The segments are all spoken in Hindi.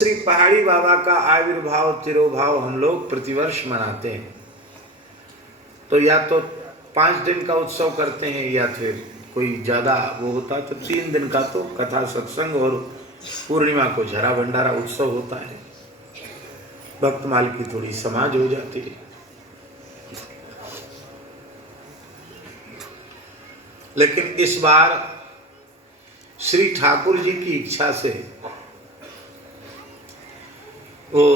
श्री पहाड़ी बाबा का आविर्भाव तिरोभाव हम लोग प्रतिवर्ष मनाते हैं। तो या तो 5 दिन का उत्सव करते हैं या फिर कोई ज़्यादा वो होता तो 3 दिन का तो कथा सत्संग और पूर्णिमा को झरा भंडारा उत्सव होता है। भक्तमाल की थोड़ी समाज हो जाती है। लेकिन इस बार श्री ठाकुर जी की इच्छा से वो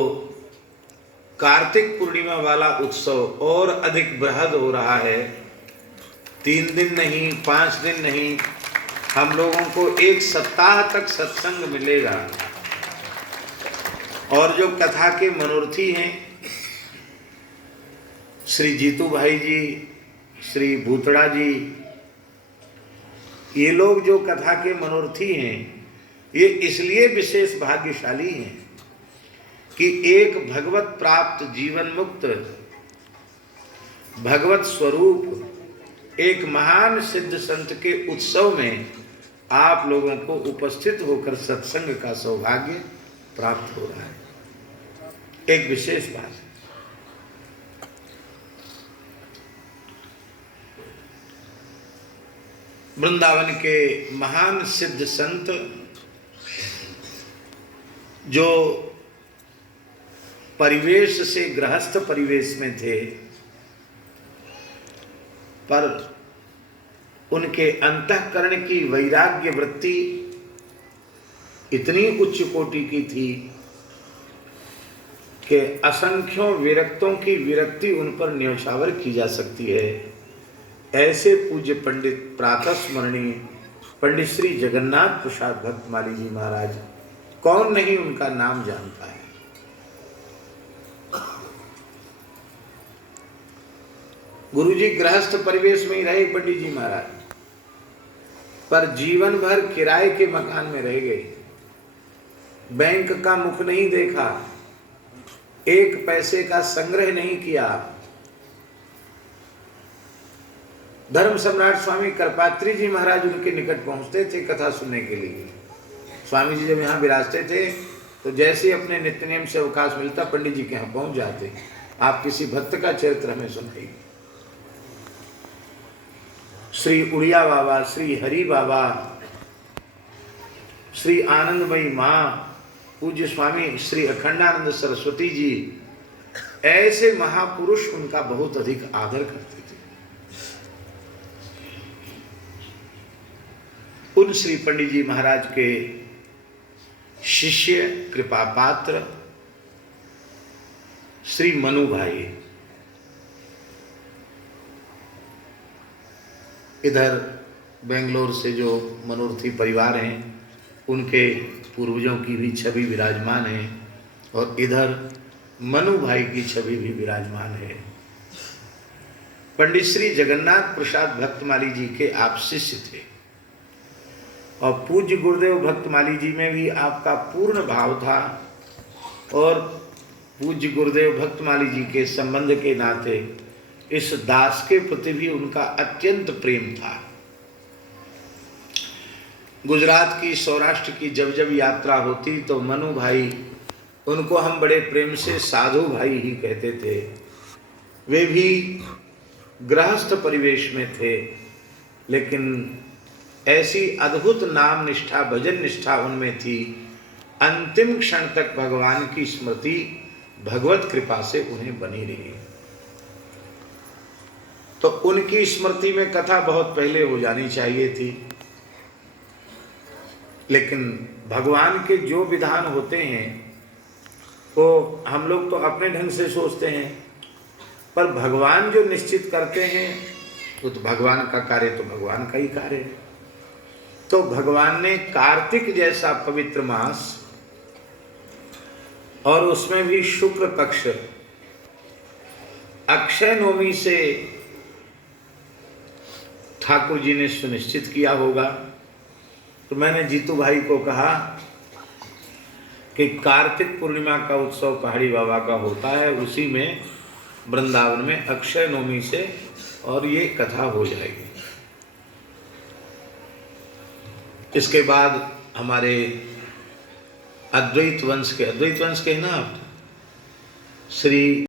कार्तिक पूर्णिमा वाला उत्सव और अधिक बृहद हो रहा है। 3 दिन नहीं, 5 दिन नहीं, हम लोगों को 1 सप्ताह तक सत्संग मिलेगा। और जो कथा के मनोरथी हैं, श्री जीतू भाई जी, श्री भूतड़ा जी, ये लोग जो कथा के मनोरथी हैं, ये इसलिए विशेष भाग्यशाली हैं कि एक भगवत प्राप्त जीवन मुक्त भगवत स्वरूप एक महान सिद्ध संत के उत्सव में आप लोगों को उपस्थित होकर सत्संग का सौभाग्य प्राप्त हो रहा है। एक विशेष बात है। वृंदावन के महान सिद्ध संत जो परिवेश से गृहस्थ परिवेश में थे, पर उनके अंतःकरण की वैराग्य वृत्ति इतनी उच्च कोटि की थी कि असंख्यों विरक्तों की विरक्ति उन पर न्यौछावर की जा सकती है। ऐसे पूज्य पंडित प्रातः स्मरणीय पंडित श्री जगन्नाथ प्रसाद भक्तमाली जी महाराज, कौन नहीं उनका नाम जानता है। गुरुजी गृहस्थ परिवेश में ही रहे पंडित जी महाराज, पर जीवन भर किराए के मकान में रह गए। बैंक का मुख नहीं देखा, 1 पैसे का संग्रह नहीं किया। धर्म सम्राट स्वामी करपात्री जी महाराज उनके निकट पहुंचते थे कथा सुनने के लिए। स्वामी जी जब यहाँ विराजते थे तो जैसे ही अपने नित्य नियम से अवकाश मिलता पंडित जी के यहाँ पहुंच जाते, आप किसी भक्त का चरित्र हमें सुनाइए। श्री उड़िया बाबा, श्री हरि बाबा, श्री आनंदमयी माँ, पूज्य स्वामी श्री अखंडानंद सरस्वती जी, ऐसे महापुरुष उनका बहुत अधिक आदर करते थे। उन श्री पंडित जी महाराज के शिष्य कृपा पात्र श्री मनु भाई, इधर बेंगलोर से जो मनोरथी परिवार हैं उनके पूर्वजों की भी छवि विराजमान है और इधर मनु भाई की छवि भी विराजमान है। पंडित श्री जगन्नाथ प्रसाद भक्तमाली जी के आप शिष्य थे और पूज्य गुरुदेव भक्तमाली जी में भी आपका पूर्ण भाव था और पूज्य गुरुदेव भक्तमाली जी के संबंध के नाते इस दास के प्रति भी उनका अत्यंत प्रेम था। गुजरात की, सौराष्ट्र की जब जब यात्रा होती तो मनु भाई, उनको हम बड़े प्रेम से साधु भाई ही कहते थे। वे भी गृहस्थ परिवेश में थे, लेकिन ऐसी अद्भुत नाम निष्ठा, भजन निष्ठा उनमें थी। अंतिम क्षण तक भगवान की स्मृति भगवत कृपा से उन्हें बनी रही। तो उनकी स्मृति में कथा बहुत पहले हो जानी चाहिए थी, लेकिन भगवान के जो विधान होते हैं वो हम लोग तो अपने ढंग से सोचते हैं, पर भगवान जो निश्चित करते हैं वो तो भगवान का कार्य, तो भगवान का ही कार्य है। तो भगवान ने कार्तिक जैसा पवित्र मास और उसमें भी शुक्ल पक्ष अक्षय नवमी से ठाकुर जी ने सुनिश्चित किया होगा। तो मैंने जीतू भाई को कहा कि कार्तिक पूर्णिमा का उत्सव पहाड़ी बाबा का होता है, उसी में वृंदावन में अक्षय नवमी से और ये कथा हो जाएगी। इसके बाद हमारे अद्वैत वंश के हैं ना आप? श्री